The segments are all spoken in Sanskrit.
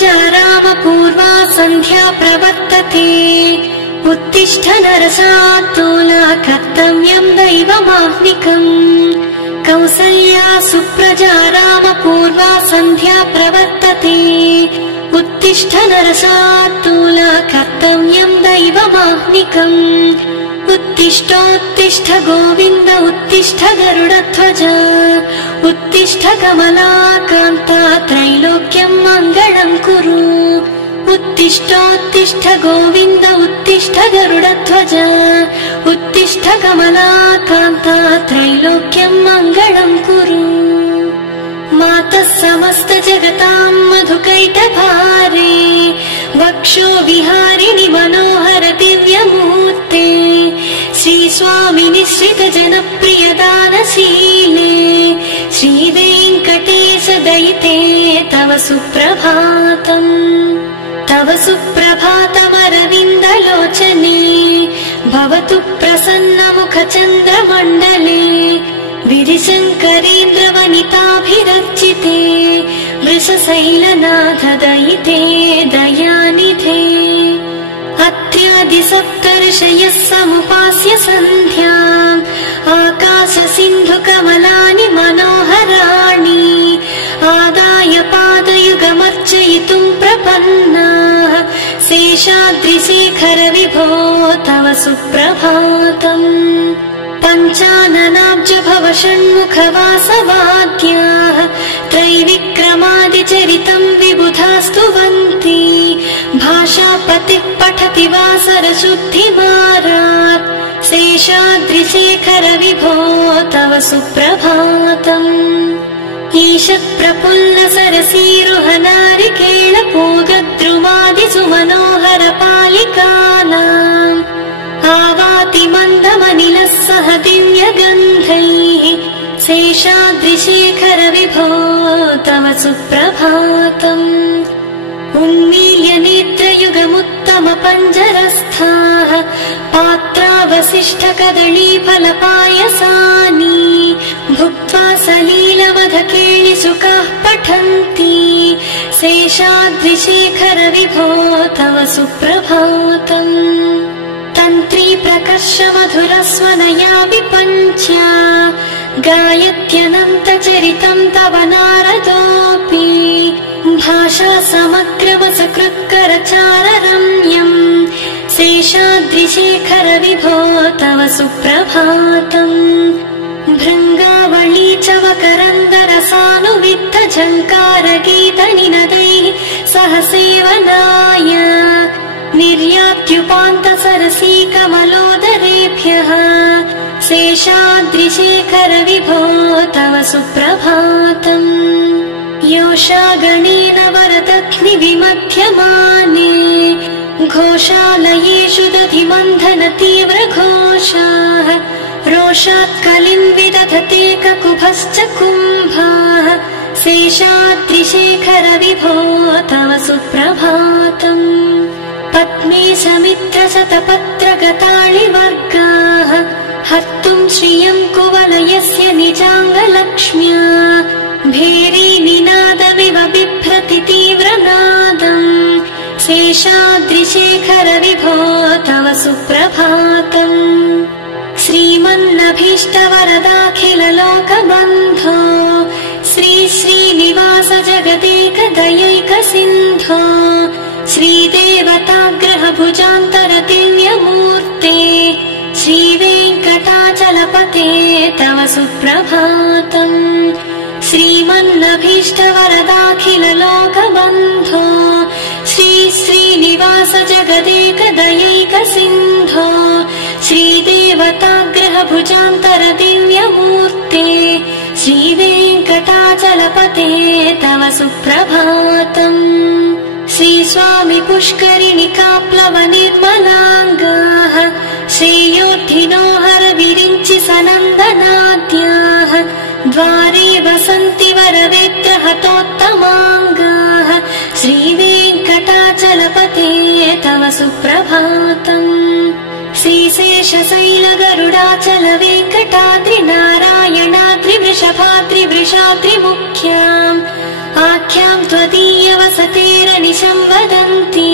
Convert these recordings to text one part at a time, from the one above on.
सुप्रजा रामपूर्वा सन्ध्या प्रवर्तते उत्तिष्ठ नरशार्दूला कर्तव्यम् दैवमाह्निकम् कौसल्या सुप्रजा रामपूर्वा सन्ध्या प्रवर्तते उत्तिष्ठ नरशार्दूला कर्तव्यम् दैवमाह्निकम् उत्तिष्ठोत्तिष्ठ गोविन्द उत्तिष्ठ गरुडध्वज उत्तिष्ठ कमलाकान्ता त्रैलोक्यम् मङ्गलम् कुरु उत्तिष्ठोत्तिष्ठ गोविन्द उत्तिष्ठ गरुडध्वज उत्तिष्ठ कमलाकान्ता त्रैलोक्यम् मङ्गलम् कुरु मातः समस्त जगतां मधुकैटभारे वक्षो विहारिणि मनोहर दिव्यमूर्ते श्रीस्वामिनि श्रित जनप्रिय दानशीले श्रीवेङ्कटेश दयिते तव सुप्रभातम् तव सुप्रभातमरविन्दलोचने भवतु प्रसन्नमुखचन्द्रमण्डले विरिशङ्करेन्द्रवनिताभिरर्चिते वृषशैलनाथ दयिते दयानिधे अत्यादिसप्तर्षयः समुपास्य सन्ध्याम् आकाश सिन्धुकमलानि मनोहराणि आदाय पादयुगमर्चयितुम् प्रपन्नाः शेषाद्रिशेखर विभो तव सुप्रभातम् पञ्चाननाब्ज भव षण्मुख वासवाद्याः त्रैविक्रमादिचरितम् विबुधास्तुवन्ति भाषापतिः पठति वासर शुद्धिमारात् शेषाद्रिशेखर विभो तव सुप्रभातम् ईषत् प्रफुल्ल सरसीरुह नारिकेळ पूगद्रुमादिसु मनोहर पालिकानाम् आवाति मन्दमनिलः सह दिव्यगन्धैः शेषाद्रिशेखर विभो तव सुप्रभातम् उन्मील्य नेत्रयुगमुत्तम पञ्जरस्थाः पात्रावशिष्ठ कदलीफलपायसानि भुक्त्वा सलीलमधकेलिसुकाः पठन्ति शेषाद्रिशेखर विभो तव सुप्रभातम् तन्त्री प्रकर्ष मधुरस्वनया विपञ्च्या गायत्यनन्तचरितम् तव नारदोऽपि भाषा समग्रमसकृत्करचाररम्यम् शेषाद्रिशेखर विभो तव सुप्रभातम् भृङ्गावळी च वकरन्दरसानुविद्ध झङ्कारगीतनिनदैः सह सेवनाय निर्यात्युपान्त सरसी कमलोदरेभ्यः शेषाद्रिशेखर विभो तव सुप्रभातम् योषा गणेन वरदग्नि विमध्यमाने घोषालयेषु दधिमन्थन तीव्र घोषाः रोषात् कलिम् विदधते ककुभश्च कुम्भाः शेषाद्रिशेखर विभो तव सुप्रभातम् पद्मे समित्र शतपत्रगताळिवर्गाः हर्तुम् श्रियम् कुवलयस्य निजाङ्गलक्ष्म्या भेरी निनादमिव बिभ्रति तीव्रनादम् शेषाद्रिशेखर विभो तव सुप्रभातम् श्रीमन्नभीष्टवरदाखिल लोकबन्धो श्री श्रीनिवास जगदेक दयैक सिन्धो श्रीदेवताग्रह भुजान्तर दिव्यमूर्ते श्रीवेङ्कटाचलपते तव सुप्रभातम् श्रीमन्नभीष्टवरदाखिल लोकबन्धो श्री श्रीनिवास जगदेक दयैक सिन्धो श्रीदेवताग्रह भुजान्तर दिव्यमूर्ते श्रीवेङ्कटाचलपते तव सुप्रभातम् श्रीस्वामि पुष्करिणि काप्लव निर्मलाङ्गाः श्रेयोद्धिनो हर विरिञ्चि सनन्दनाद्याः द्वारे वसन्ति वरवेत्र हतोत्तमाङ्गाः श्रीवेङ्कटाचलपते तव सुप्रभातम् श्रीशेषशैल गरुडाचल वेङ्कटाद्रि नारायणाद्रि वृषात्रिमुख्याम् आख्याम् त्वदीयवसतेरनिशम् वदन्ति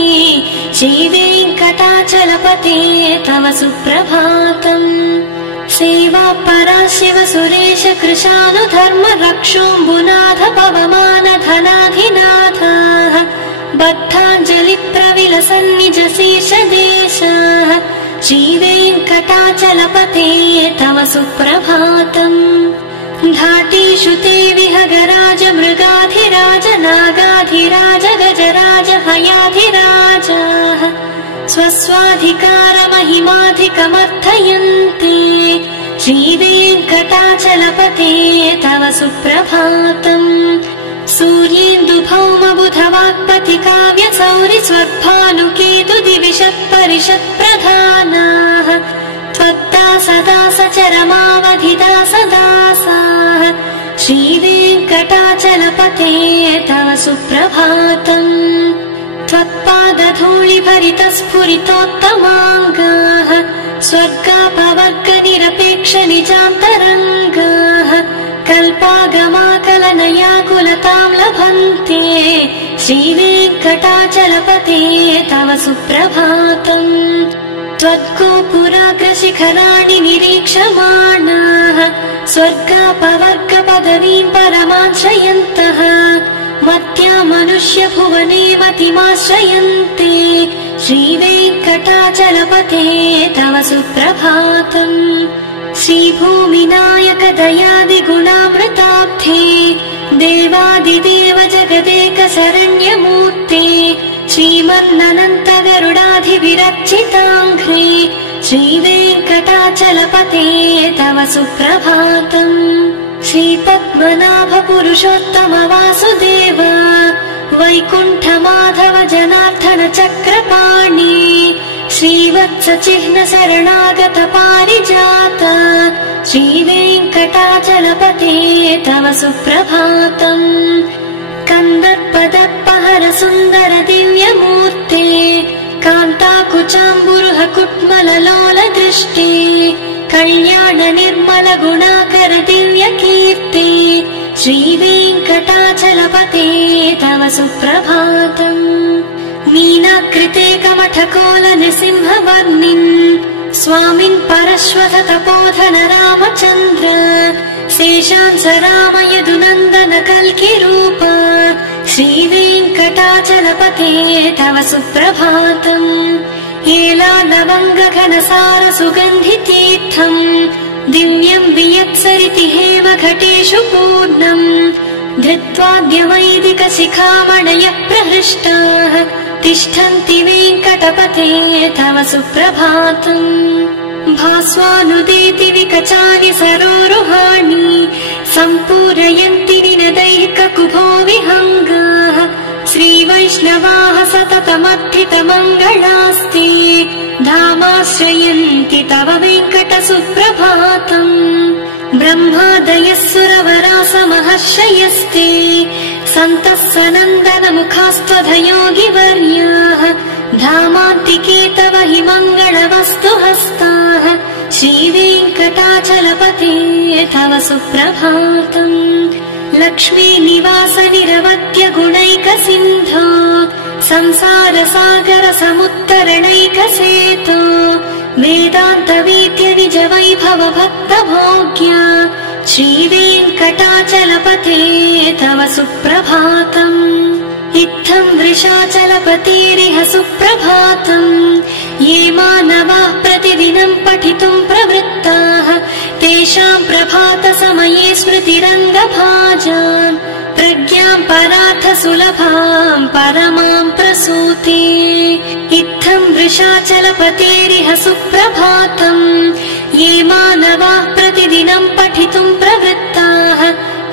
श्रीवेङ्कटाचलपते तव सुप्रभातम् सेवा परा शिव सुरेश कृशानुधर्म रक्षोऽम्बुनाथ पवमान धनाधिनाथाः बद्धाञ्जलि प्रविलसन्निज शेषदेशाः श्रीवेङ्कटाचलपते तव सुप्रभातम् घाटीषु ते विहगराज मृगाधिराज नागाधिराज गजराज हयाधिराजाः स्वस्वाधिकारमहिमाधिकमर्थयन्ते श्रीवेङ्कटाचलपते तव सुप्रभातम् सूर्येन्दुभौमबुधवाक्पति काव्यसौरि स्वर्भानुकेतु दिविषत्परिषत्प्रधानाः त्वत्ता सदा सचरमावधिदासदासाः श्रीवेङ्कटाचलपते तव सुप्रभातम् त्वत्पादधूलिभरितस्फुरितोत्तमाङ्गाः स्वर्गापवर्गनिरपेक्षनिजान्तरङ्गाः कल्पागमाकलनयाकुलतां लभन्ते श्रीवेङ्कटाचलपते तव सुप्रभातम् त्वद्गोपुराग्रशिखराणि निरीक्षमाणाः स्वर्गापवर्गपदवीं परमाश्रयन्तः मत्या मनुष्यभुवने मतिमाश्रयन्ते श्रीवेङ्कटाचलपते तव सुप्रभातम् श्रीभूमिनायक दयादिगुणामृताब्धे देवादिदेव जगदेक शरण्यमूर्ते श्रीमन्ननन्त गरुडाधिविरचिताङ्घ्रे श्रीवेङ्कटाचलपते तव सुप्रभातम् श्रीपद्मनाभ पुरुषोत्तम वासुदेव वैकुण्ठ माधव जनार्दन चक्रपाणि श्रीवत्स चिह्न शरणागत पारिजात श्रीवेङ्कटाचलपते तव सुप्रभातम् कन्दर्पदर्पहर सुन्दर दिव्यमूर्ते कान्ताकुचाम्बुरुह कुट्मललोल दृष्टे कल्याण निर्मल गुणाकर दिव्यकीर्ते श्रीवेङ्कटाचलपते तव सुप्रभातम् मीनाकृते कमठकोल नृसिंहवर्णिन् स्वामिन् परश्वथ तपोधन रामचन्द्र शेषांस राम यदुनन्दन कल्किरूप श्रीवेङ्कटाचलपते तव सुप्रभातम् एलालवङ्ग घनसार सुगन्धितीर्थम् दिव्यम् वियत्सरिति हेम घटेषु पूर्णम् धृत्वाद्यवैदिक शिखामणयः प्रहृष्टाः तिष्ठन्ति वेङ्कटपते तव सुप्रभातम् भास्वानुदेति विकचानि सरोरुहाणि सम्पूरयन्ति निनदैककुभो विहङ्गाः श्रीवैष्णवाः सततमर्थितमङ्गलास्ते धामाश्रयन्ति तव वेङ्कट सुप्रभातम् ब्रह्मादयः सुरवरासमहर्षयस्ते सन्तः सनन्दन मुखास्त्वधयोगिवर्याः धामान्तिके तव हि मङ्गलवस्तु हस्ताः श्रीवेङ्कटाचलपते तव सुप्रभातम् लक्ष्मी निवास निरवद्य गुणैक सिन्धो संसार सागर समुत्तरणैक सेतो वेदान्त वेद्य निज वैभव भक्त भोग्या श्रीवेङ्कटाचलपते तव सुप्रभातम् इत्थम् वृषाचलपतेरिह सुप्रभातम् ये मानवाः प्रतिदिनम् पठितुम् प्रवृत्ताः तेषाम् प्रभात समये स्मृतिरङ्गभाजाम् प्रज्ञाम् परार्थ सुलभाम् परमाम् प्रसूते इत्थम् वृषाचलपतेरिह सुप्रभातम् ये मानवाः प्रतिदिनम् पठितुम् प्रवृत्ताः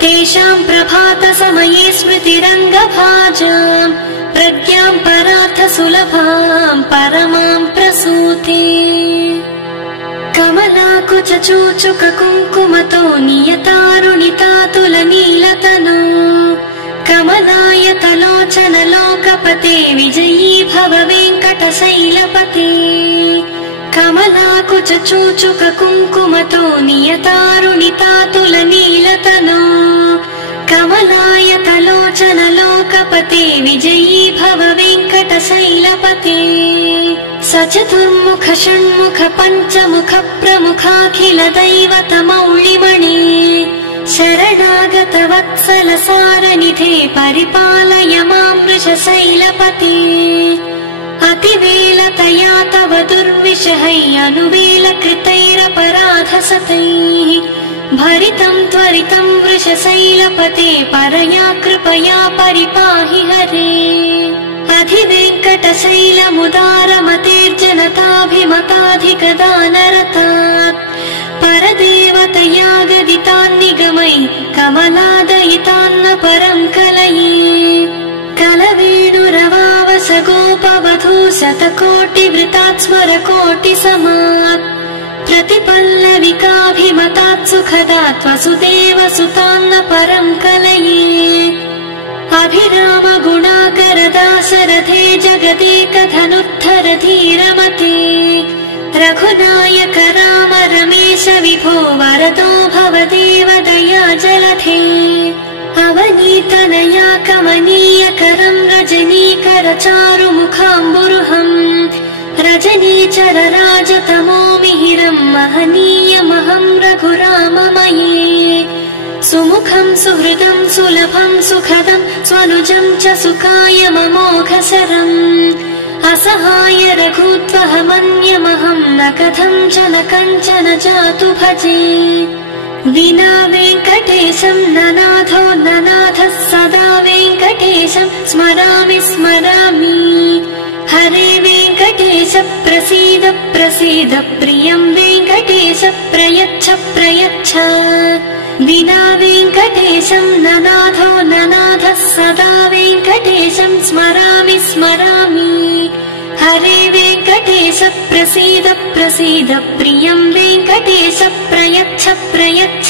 तेषाम् प्रभात समये स्मृतिरङ्गभाजाम् प्रज्ञाम् परार्थ सुलभाम् परमाम् प्रसूते कमलाकुचूचुक कुङ्कुमतो नियतारुणितातुलनीलतनो कमलायतलोचन लोकपते विजयी भव वेङ्कटशैलपते कमलाकुचूचुक कुङ्कुमतो नियतारुणितातुल नीलतनो कमलायतलोचन लोकपते विजयी भव वेङ्कटशैलपते सचतुर्मुख षण्मुख पञ्चमुख प्रमुखाखिल दैवतमौलिमणे शरणागत वत्सल सारनिधे परिपालय मां वृषशैलपते अतिवेलतया तव दुर्विषहैः अनुवेलकृतैरपराधसतैः भरितं त्वरितं वृषशैलपते परया कृपया परिपाहि हरे अधिवेङ्कटशैलमुदारमतेर्जनताभिमताधिकदानरतात् परदेवतया गदितान्निगमै कमलादयितान्न परं कलये कलवेणुरवावस गोपवधू शतकोटिवृतात् स्मरकोटिसमात् प्रतिपल्लविकाभिमतात् सुखदात् वसुदेव सुतान्न परं कलये अभिराम गुणाकर दाशरथे जगदेकधनुर्धर धीरमते रघुनायक राम रमेश विभो वरदो भवदेव दया जलधे अवनीतनया कमनीयकरं रजनीकर चारुमुखाम्बुरुहम् रजनीचर राजतमो मिहिरं महनीयमहं रघुराममये सुमुखं सुहृदं सुलभं सुखदं स्वनुजं च सुकायममोघशरम् असहाय रघुत्वहमन्यमहं न कथं च न कञ्चन जातु भजे विना वेङ्कटेशं ननाथो ननाथः सदा वेङ्कटेशं स्मरामि स्मरामि हरे वेङ्कटेश प्रसीद प्रसीद प्रियं वेङ्कटेश प्रयच्छ प्रयच्छ विना वेङ्कटेशं ननाथो ननाथः सदा वेङ्कटेशं स्मरामि स्मरामि हरे वेङ्कटेश प्रसीद प्रसीद प्रियं वेङ्कटेश प्रयच्छ प्रयच्छ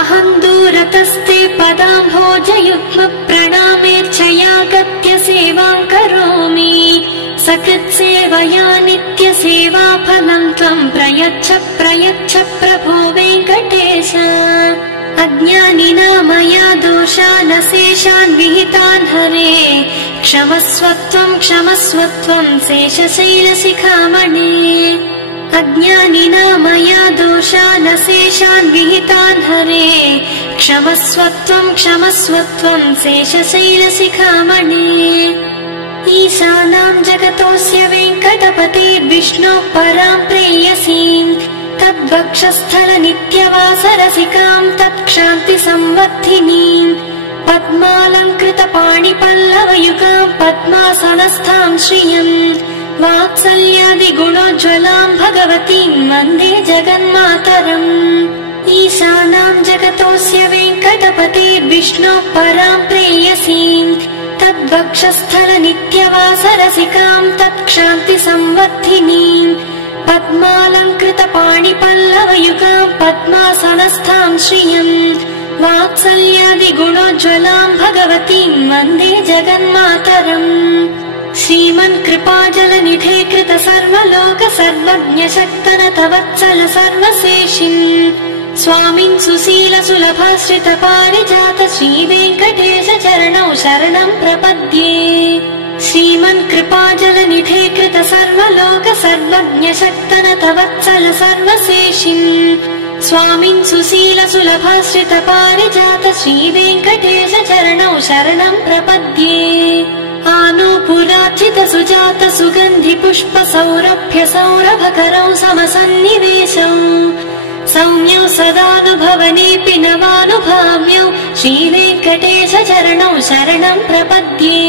अहं दूरतस्ते पदाम्भोजयुग्म प्रणामेच्छयागत्य सेवां करोमि सकृत्सेवया नित्यसेवाफलं त्वं प्रयच्छ प्रयच्छ प्रभो वेङ्कटेश अज्ञानिना मया दोषानशेषान् विहितान् हरे क्षमस्वत्वं क्षमस्वत्वं शेषशैलशिखामणे अज्ञानिना मया दोषानशेषान् विहितान् हरे क्षमस्वत्वं क्षमस्वत्वं शेषशैलशिखामणे ईशानां जगतोऽस्य वेङ्कटपते विष्णो परां प्रेयसीं तद्वक्षस्थल नित्यवासरसिकां तत्क्षान्तिसंवर्धिनीं पद्मालङ्कृत पाणिपल्लवयुगां पद्मासनस्थां श्रियं वात्सल्यादिगुणोज्ज्वलां भगवतीं वन्दे जगन्मातरम् ईशानां जगतोऽस्य वेङ्कटपते विष्णो परां प्रेयसीं तद्वक्षस्थल नित्यवासरसिकां तत्क्षान्तिसंवर्धिनीं पद्मालङ्कृत पाणिपल्लवयुगां पद्मासनस्थां श्रियं वात्सल्यादिगुणोज्ज्वलां भगवतीं वन्दे जगन्मातरम् श्रीमन्कृपाजलनिधे कृत सर्वलोक सर्वज्ञ शक्तनत वत्सल सर्वशेषिन् स्वामिन् सुशील सुलभाश्रित पारिजात श्रीवेङ्कटेश चरणौ शरणं प्रपद्ये श्रीमन्कृपाजलनिधे कृत सर्वलोक सर्वज्ञ शक्तनत वत्सल सर्वशेषिन् स्वामिन् सुशील सुलभाश्रित पारिजात श्रीवेङ्कटेश चरणौ शरणं प्रपद्ये आनूपुरार्चित सुजात सुगन्धि पुष्प सौरभ्य सौरभकरौ समसन्निवेशौ सौम्यौ सदानुभवनेऽपि नवानुभाव्यौ श्रीवेङ्कटेश चरणौ शरणं प्रपद्ये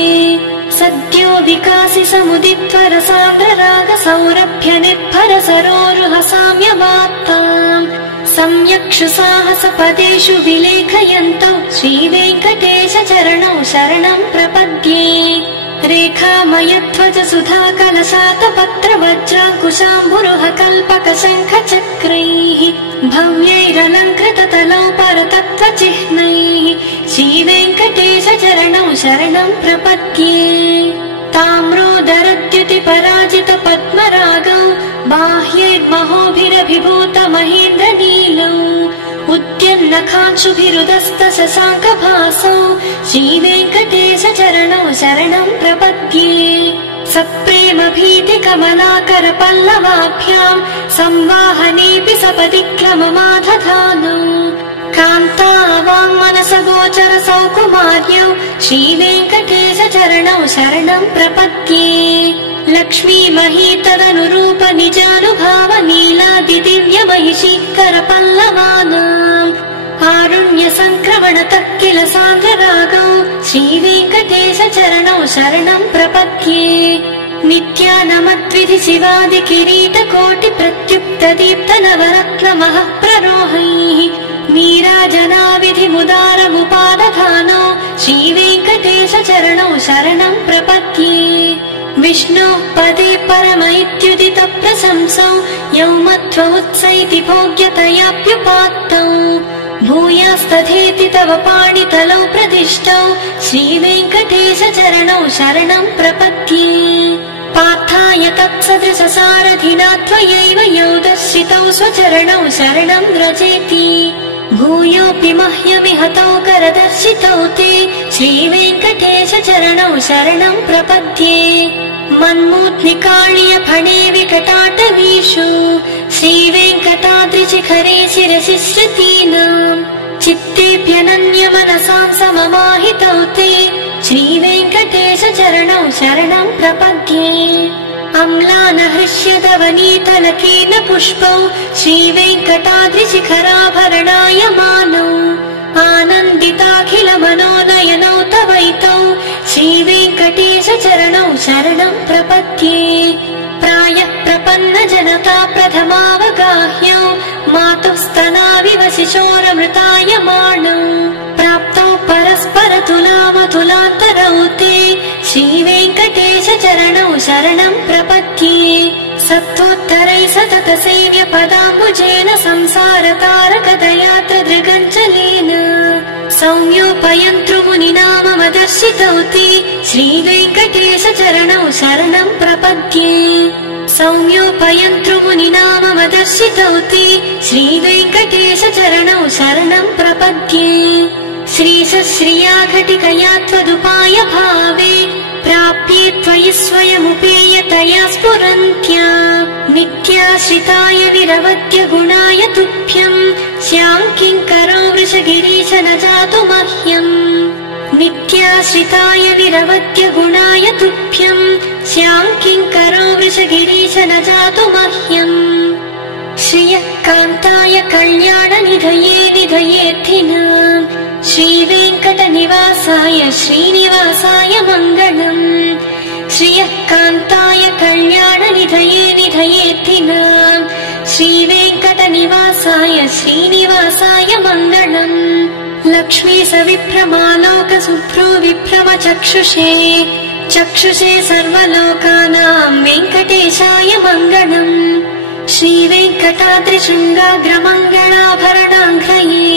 सद्यो विकासि समुदित्वर सान्द्र राग सौरभ्य निर्भर सरोरुह साम्यवात्ताम् सम्यक्षु साहस पदेषु विलेखयन्तौ श्रीवेङ्कटेश चरणौ शरणं प्रपद्ये रेखामयध्वज सुधा कलशात पत्र वज्राङ्कुशाम्बुरुह कल्पक शङ्ख चक्रैः भव्यैरलङ्कृत तलौ परतत्त्व चिह्नैः श्रीवेङ्कटेश चरणौ शरणं प्रपद्ये ताम्रोदरद्युति पराजित पद्मरागौ बाह्यैर्महोभिरभिभूत महेन्द्र नीलौ उद्यन्नखांशुभिरुदस्त शशाङ्कभासौ श्रीवेङ्कटेश चरणौ शरणं प्रपद्ये सप्रेम भीति कमलाकर पल्लवाभ्यां संवाहनेऽपि सपदि क्रममादधानौ कान्तावाङ्मनस गोचर सौकुमार्यौ श्रीवेङ्कटेश चरणौ शरणं प्रपद्ये लक्ष्मी मही तदनुरूप निजानुभाव नीलादिदिव्य महिषीकर पल्लवानाम् आरुण्य संक्रमणतः किल सान्द्र रागौ श्रीवेङ्कटेश चरणौ शरणं प्रपद्ये नित्यानमद्विधि शिवादि किरीट कोटि प्रत्युक्त दीप्त नवरत्न महः प्ररोहैः नीराजनाविधि मुदारमुपादधानौ श्रीवेङ्कटेश चरणौ शरणं प्रपद्ये विष्णोः पदे परम इत्युदित प्रशंसौ यौ मध्व उत्सैति भोग्यतयाप्युपात्तौ भूयास्तथेति तव पाणितलौ प्रदिष्टौ श्रीवेङ्कटेश चरणौ शरणं प्रपद्ये पार्थाय तत्सदृश सारथिना त्वयैव यौ दर्शितौ स्वचरणौ शरणं व्रजेति भूयोऽपि मह्यमिह तौ करदर्शितौ ते श्रीवेङ्कटेश चरणौ शरणं प्रपद्ये मन्मूर्ध्निकाळ्य फणे विकटाटवीषु श्रीवेङ्कटाद्रिशिखरे शिरसि श्रुतीनाम् चित्तेऽप्यनन्य मनसां सममाहितौ ते श्रीवेङ्कटेश चरणौ शरणं प्रपद्ये अम्लान हृष्यदवनीतलकेन पुष्पौ श्रीवेङ्कटाद्रिशिखराभरणायमानौ आनन्दिताखिल मनोनयनौ तवैतौ श्रीवेङ्कटेश चरणौ शरणं प्रपद्ये प्रायः प्रपन्न जनता प्रथमावगाह्यौ मातुः स्तनाविव शिशोरमृतायमाणौ प्राप्तौ परस्पर तुलामतुलान्तरौ ते श्रीवेङ्कटेश चरणौ शरणं प्रपद्ये सत्त्वोत्तरै सतत सेव्य पदाम्बुजेन संसारतारकदयात्र दृगञ्चलेन सौम्योपयन्तृमुनिनाममदर्शितौ ते श्रीवेङ्कटेश चरणौ शरणं प्रपद्ये सौम्योपयन्तृमुनिनाममदर्शितौ ते श्रीवेङ्कटेश चरणौ शरणं प्रपद्ये श्रीशश्रिया घटिकया त्वदुपाय भावे प्राप्ये त्वयि स्वयमुपेयतया स्फुरन्त्या नित्याश्रिताय विरवद्य गुणाय तुभ्यं स्यां किङ्करो वृषगिरीश न जातु मह्यम् नित्याश्रिताय विरवद्य गुणाय तुभ्यं स्यां किङ्करो वृषगिरीश न जातु मह्यम् श्रियः कान्ताय कल्याणनिधये निधयेऽर्थिनाम् श्रीवेङ्कटनिवासाय श्रीनिवासाय मङ्गलम् श्रियः कान्ताय कल्याणनिधये निधयेऽर्थिनाम् श्रीवेङ्कटनिवासाय श्रीनिवासाय मङ्गलम् लक्ष्मी सविभ्रमालोक सुभ्रो विभ्रम चक्षुषे चक्षुषे सर्वलोकानां वेङ्कटेशाय मङ्गलम् श्रीवेङ्कटाद्रिशृङ्गाग्रमङ्गलाभरणाङ्घ्रये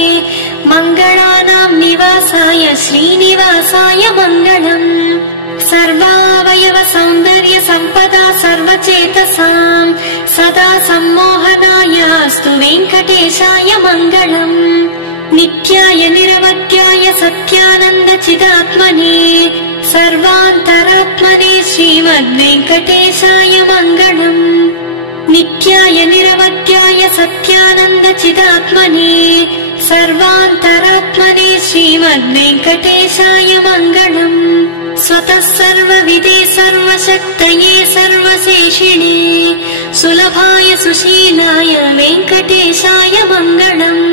मङ्गलानां निवासाय श्रीनिवासाय मङ्गलम् सर्वावयव सौन्दर्य सम्पदा सर्वचेतसां सदा सम्मोहनायास्तु वेङ्कटेशाय मङ्गलम् नित्याय निरवध्याय सत्यानन्द चिदात्मने सर्वान्तरात्मने श्रीमद्वेङ्कटेशाय मङ्गलम् नित्याय निरवध्याय सत्यानन्द चिदात्मने सर्वान्तरात्मने श्रीमद्वेङ्कटेशाय मङ्गलम् स्वतः सर्वविदे सर्वशक्तये सर्वशेषिणे सुलभाय सुशीलाय वेङ्कटेशाय मङ्गलम्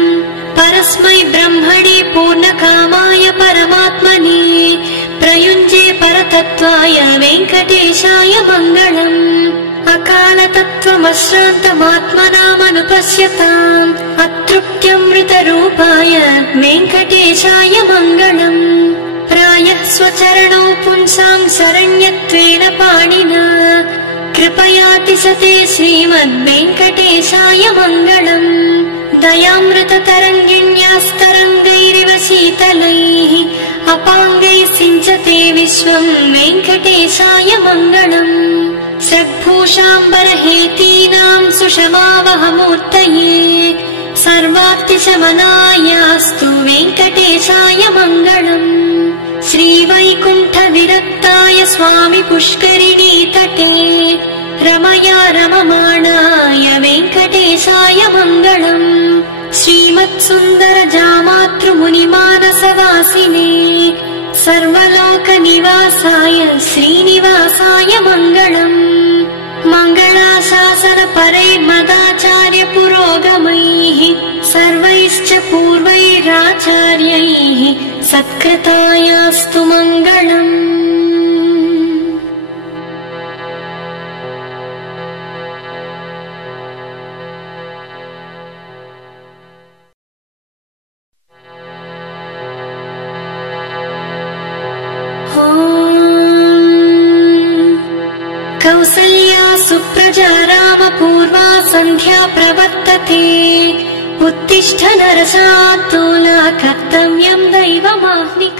परस्मै ब्रह्मणे पूर्णकामाय परमात्मने प्रयुञ्जे परतत्त्वाय वेङ्कटेशाय मङ्गलम् अकालतत्त्वमश्रान्तमात्मनामनुपश्यताम् अतृप्त्यमृतरूपाय वेङ्कटेशाय मङ्गलम् प्रायः स्वचरणौ पुंसां शरण्यत्वेन पाणिना कृपयातिशते श्रीमद्वेङ्कटेशाय मङ्गलम् दयामृततरङ्गिण्यास्तरङ्गैरिव शीतलैः अपाङ्गैः सिञ्चते विश्वं वेङ्कटेशाय मङ्गलम् षड्भूषाम्बरहेतीनां सुषमावहमूर्तये सर्वार्तिशमनायास्तु वेङ्कटेशाय मङ्गलम् श्रीवैकुण्ठविरक्ताय स्वामि पुष्करिणी तटे रमया रममाणाय वेङ्कटेशाय मङ्गलम् श्रीमत्सुन्दरजामातृमुनिमानसवासिने सर्वलोकनिवासाय श्रीनिवासाय मङ्गलम् मङ्गलाशासनपरैर्मदाचार्य पुरोगमैः सर्वैश्च पूर्वैराचार्यैः सत्कृतायास्तु मङ्गलम्। कौसल्या सुप्रजा रामपूर्वा सन्ध्या प्रवर्तते उत्तिष्ठ नरशार्दूल कर्तव्यं दैवमाह्निकम्।